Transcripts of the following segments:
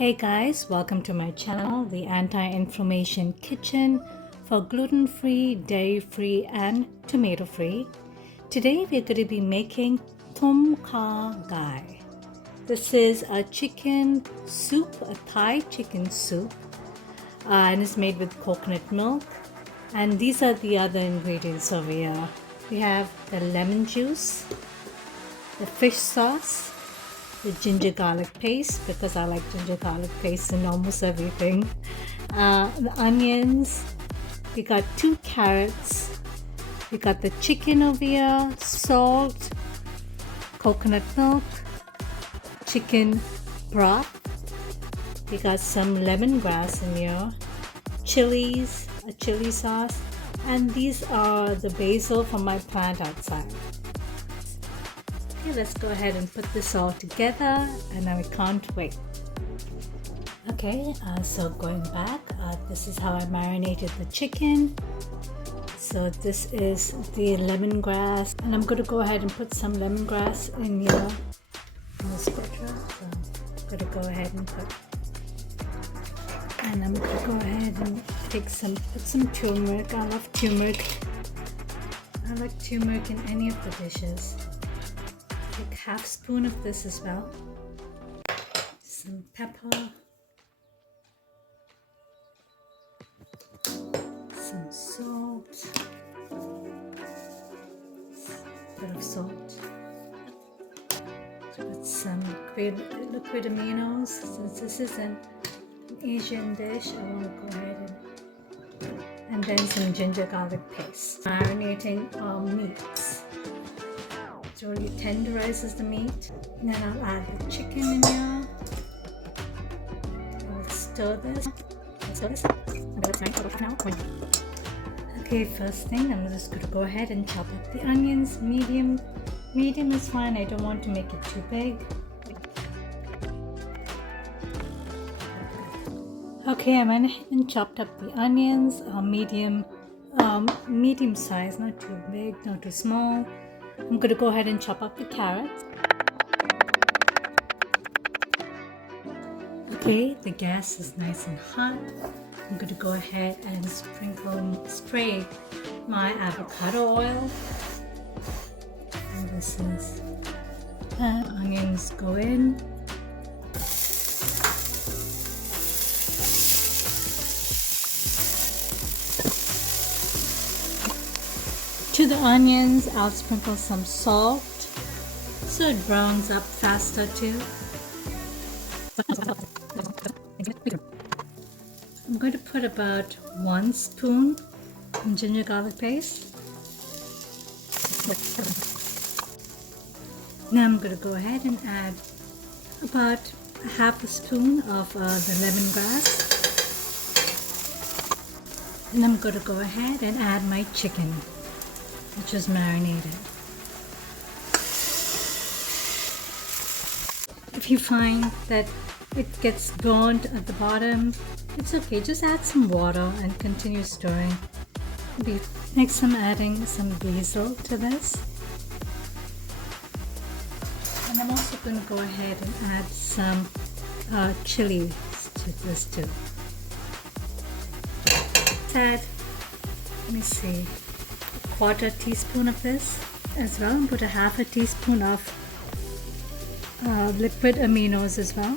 Hey guys, welcome to my channel, the Anti-Inflammation Kitchen for gluten-free, dairy-free and tomato-free. Today we're going to be making tom kha gai. This is a chicken soup, a Thai chicken soup, and it's made with coconut milk. And these are the other ingredients over here. We have the lemon juice, the fish sauce, the ginger garlic paste, because I like ginger garlic paste in almost everything, the onions, we got 2 carrots, we got the chicken over here, salt, coconut milk, chicken broth, we got some lemongrass in here, chilies, a chili sauce, and these are the basil from my plant outside. Okay, let's go ahead and put this all together, and I can't wait. Okay, so going back, this is how I marinated the chicken. So this is the lemongrass, and I'm going to go ahead and put some lemongrass in here in this butcher. So I'm going to go ahead and I'm going to go ahead and put some turmeric. I love turmeric. I like turmeric in any of the dishes. Take half spoon of this as well. Some pepper, some salt, a bit of salt. Put some liquid aminos. Since this is an Asian dish, I want to go ahead and then some ginger garlic paste. Marinating our meats. It really tenderizes the meat. And then I'll add the chicken in here. I'll stir this. Okay, first thing, I'm just going to go ahead and chop up the onions. Medium is fine. I don't want to make it too big. Okay, I went ahead and chopped up the onions. Medium size, not too big, not too small. I'm going to go ahead and chop up the carrots. Okay, the gas is nice and hot. I'm going to go ahead and spray my avocado oil. And this is, onions go in. To the onions, I'll sprinkle some salt so it browns up faster too. I'm going to put about 1 spoon in ginger garlic paste. Now I'm going to go ahead and add about half a spoon of the lemongrass. And I'm going to go ahead and add my chicken, which is marinated. If you find that it gets burnt at the bottom, it's okay, just add some water and continue stirring. Next, I'm adding some basil to this. And I'm also going to go ahead and add some chilies to this too. Let me see, 1/4 teaspoon of this as well, and put a 1/2 teaspoon of liquid aminos as well.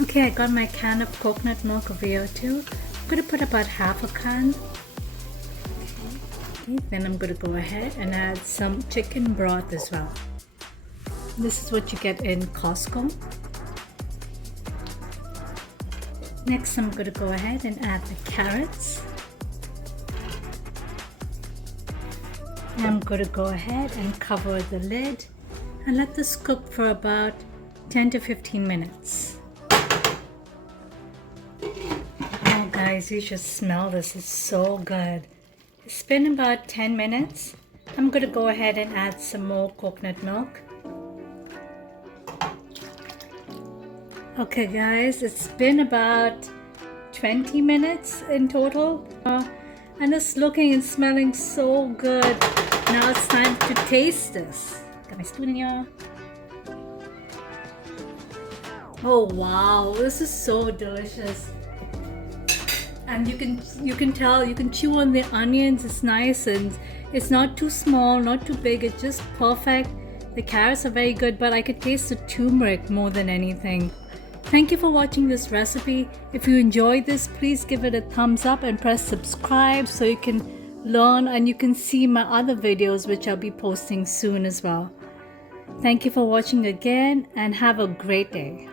Okay, I got my can of coconut milk over here too. I'm going to put about 1/2 can. Okay, then I'm going to go ahead and add some chicken broth as well. This is what you get in Costco. Next, I'm going to go ahead and add the carrots. And I'm going to go ahead and cover the lid and let this cook for about 10 to 15 minutes. Oh guys, you should smell this. It's so good. It's been about 10 minutes. I'm going to go ahead and add some more coconut milk. Okay guys, it's been about 20 minutes in total. And it's looking and smelling so good. Now it's time to taste this. Got my spoon in here. Oh wow, this is so delicious. And you can tell, you can chew on the onions. It's nice and it's not too small, not too big. It's just perfect. The carrots are very good, but I could taste the turmeric more than anything. Thank you for watching this recipe. If you enjoyed this, please give it a thumbs up and press subscribe so you can learn and you can see my other videos which I'll be posting soon as well. Thank you for watching again and have a great day.